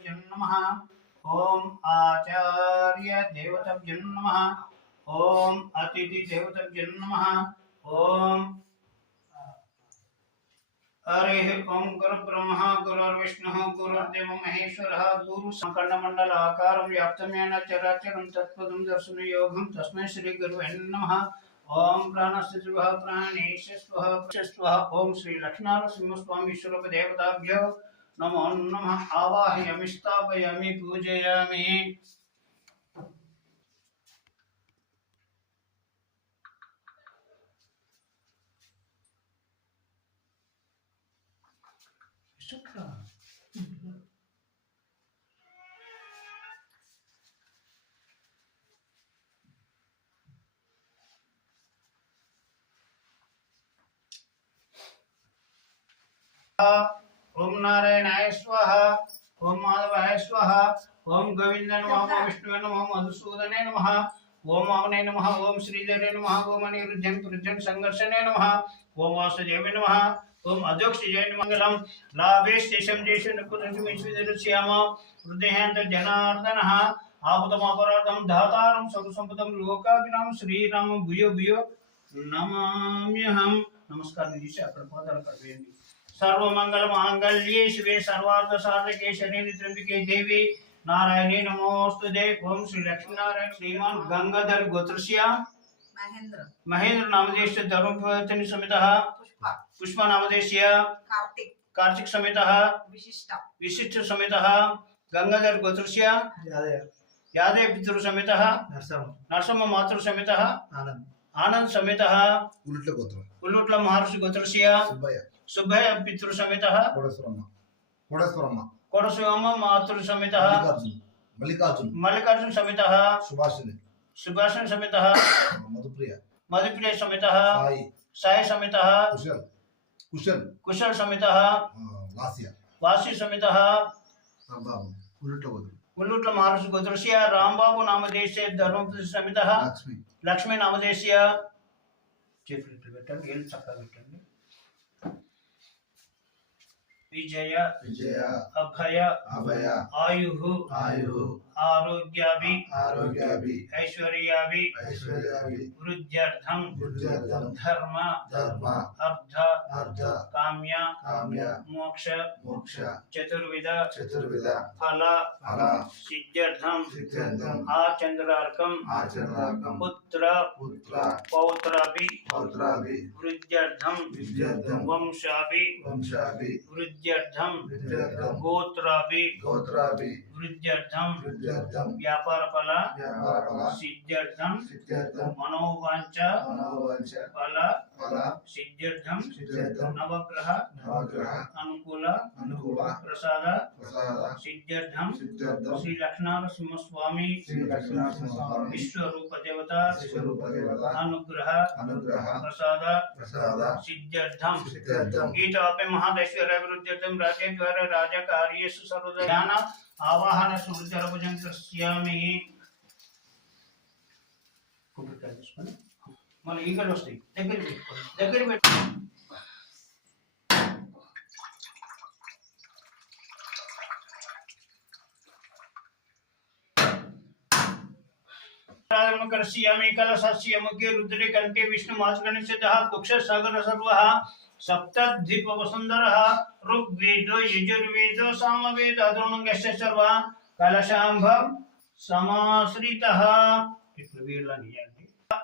देवताभ्यो नमः। ओम आचार्य देवताभ्यो नमः। ओम अतिथि देवताभ्यो नमः। ओम हरे ओम गुरु ब्रह्मा गुरुर्विष्णुः गुरुर्देवो महेश्वरः गुरु संकर्णमण्डलाकारं व्याप्तं येन चराचरं तत्पदं दर्शनयोगं तस्मै श्री गुरुवे नमः। ओम प्राणस्य स्वः प्राणेश स्वः ओम श्री लक्ष्मीनरसिंहस्वामी स्वरूप देवताभ्यो नमो नमः। आवाहयामि स्थापयामि पूजयामि। ओम नारायणाय स्वाहा। ओम माधवाय स्वाहा। ओम गोविंदाय नमः। ओम विष्णुवे नमः। ओम मधुसूदनाय नमः। ओम वामनाय नमः। ओम श्रीधराय नमः। ओम अनिरुद्धं पुरुषं संघर्षणाय नमः। ओम वासुदेवाय नमः। ओम अधोक्षजाय नमः। मंगलम लाभेशेषं देशं कुलसुमेश्वरस्याम हृदयान्त जनार्दनः आपदमापराधं धातारं सर्वसंपदं लोकाभिराम श्रीराम भूयो भूयो नमाम्यहं। नमस्कार जी से अక్కడ पादाలు కడివేయండి। सर्वमंगल मांगल्ये शिवे सर्वार्थ साधके शरण्ये त्र्यंबके देवी नारायणी नमोस्तुते। ओम श्री लक्ष्मी नारायण श्रीमान गंगाधर गोत्रस्य महेंद्र नामदेश धर्मपत्नी समेतः पुष्पा नामदेश कार्तिक समेतः विशिष्ट समेतः गंगाधर गोत्रस्य यादव पितृ समेतः नरसम्म मातृ समेतः आनंद समेतः उल्लुट्ल महर्षि गोत्रस्य सुभय पितृ समेतः कोडस्वरम्म मातृ समेतः मल्लिकार्जुन समेतः सुभाषण समेतः मधुप्रिय समेतः साई समेतः कुशल समेतः वासी समेतः उल्लुट्ल महर्षि गोत्रस्य रामबाबू नामदेशे धर्मपति समेतः लक्ष्मी नामदेशस्य विजय अभय आयु आरोग्याभि ऐश्वर्याभि वृद्ध्यर्थं धर्म अर्थ काम्य मोक्ष चतुर्विध फल सिद्ध्यर्थं आचन्द्रार्कं पुत्र पौत्राभि वृद्ध्यर्थं वंशाभि वृद्ध्यर्थं गोत्राभि वृद्ध्यर्थं व्यापार फल सिद्ध्यर्थं मनोवांच फल सिद्ध्यर्थं नवग्रह अनुकूल प्रसाद सिद्ध्यर्थं श्री लक्ष्मीनरसिंह स्वामी विश्वरूप देवता अनुग्रह प्रसाद सिद्ध्यर्थं गीतापि महादेश्वर विरुद्ध्यर्थं राज्य द्वारा राजा कार्येषु सर्वदा ध्यान आवाहन सुरुचरभुजं कस्यामि। మళ్ళీ ఈగలు వస్తాయి దగ్గర పెట్టు कर्षयामि कलशस्य मुखे रुद्रे कंठे विष्णु मासगणिषदः कुक्ष सागर सर्वः सप्तद्वीप वसुंधरः ऋग्वेदो यजुर्वेदो सामवेद अधुर्णंगश्च सर्वः कलशाम्भं समाश्रितः।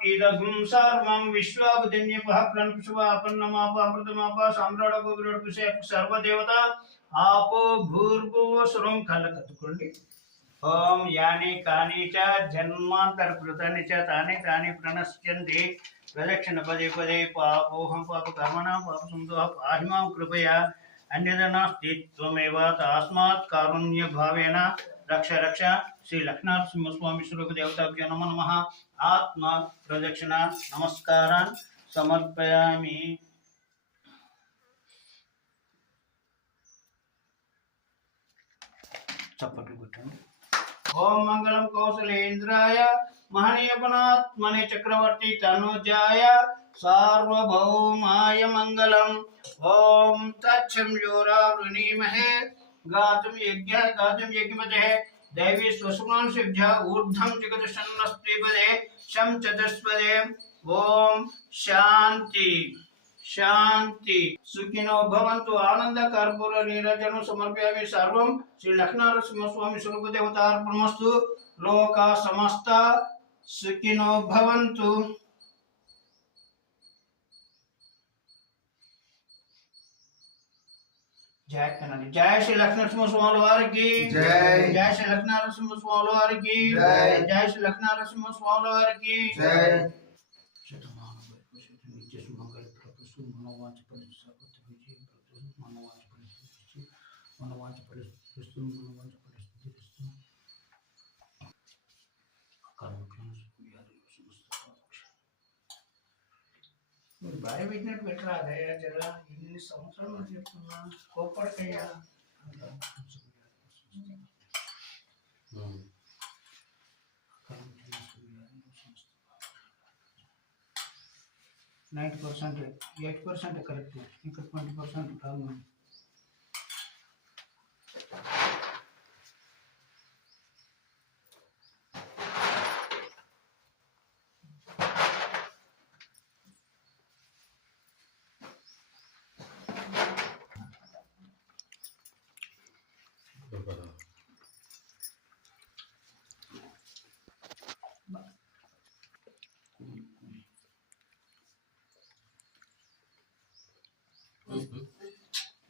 इदगुं सर्वं विश्वावदन्यपः प्रणपशुवापन्नमापामृतमापा साम्राडगोविरडकुशे सर्वदेवता आपो भूर्भुवः स्वरं कलकत्तुकोंडि। ओम यानि कानि च जन्मान्तरकृतानि च तानि तानि प्रणश्यन्ति प्रदक्षिण पदे पदे पापोऽहं पापकर्मणां पापसंदोहः पाहि मां कृपया अन्यथा नास्ति त्वमेव तस्मात् कारुण्यभावेन रक्ष रक्ष। श्री लक्ष्मीनरसिंहस्वामी स्वरूप देवताभ्यो नमो नमः। आत्म प्रदक्षिण नमस्कारान् समर्पयामि। चप्पटु कोट्टंడి। ओम मंगलम कौशलेन्द्राय महनीयपनात्मने चक्रवर्ती तनुजाय सार्वभौमाय मंगलम। ओम तत्संयोरा वृणीमहे गातुं यज्ञः गातुं यज्ञपतेः दैवी स्वसुमांशेभ्यः ऊर्ध्वं जगदशन्नस्त्रिपदे शं चतुष्पदे ओम शांति शांति सुखिनो भवन्तु आनंद कर्पूर नीराजनं समर्पयामि सर्वं श्री लक्ष्मीनरसिंह स्वामी स्वरूप देवतार्पणमस्तु लोका समस्ता सुखिनो भवन्तु जय कन्नड़ जय श्री लक्ष्मीनरसिंह स्वामी वारी की जय जय श्री लक्ष्मीनरसिंह स्वामी वारी की जय जय श्री लक्ष्मीनरसिंह स्वामी वारी की जय భార్య పెట్టినట్టు పెట్టరా అదయ్యా జరా ఇన్ని సంవత్సరాలు చెప్తున్నా కోప్పడకయ్యా 90%, 8% కరెక్ట్, ఇంకా 20% ప్రాబ్లం.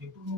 ఇప్పుడు